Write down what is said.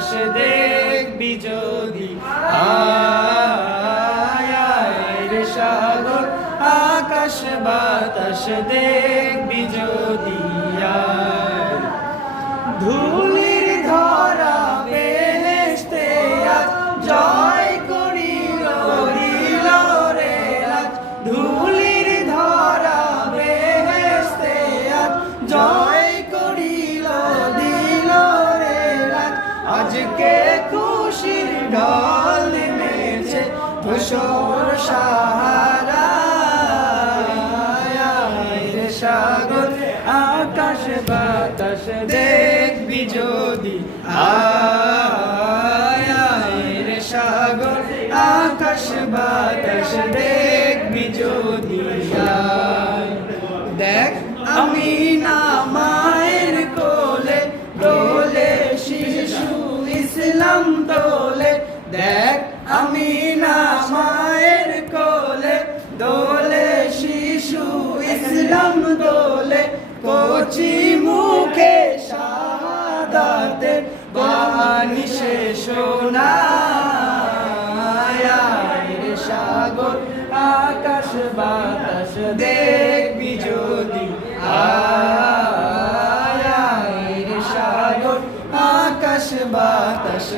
বাতাস দেখবি যদি আয় রে সাগর আকাশ বাতাস দেখবি যদি আয় ধুলির ধরা বেহেশতে আজ জয় করিল দিল রে আজ ধুলির ধরা বেহেশতে আজ জয় করিল দিল রে আজ আজকে খুশির ঢল নেমেছে ধূসর সাহারায় রে সাগর আকাশ বাতাস দেখবি যদি আয় রে সাগর আকাশ বাতাস দেখবি যদি আয় দেখ আমি না মায়ের কোলে দোলে শিশু ইসলাম তোলে দেখ আমি না মায়ের কোলে দোলে শিশু ইসলাম দোলে কচি মুখে শাহাদাতের বাণী শেষ শোনায় রে সাগর আকাশ বাতাস দেখবি যদি আয় রে সাগর আকাশ বাতাস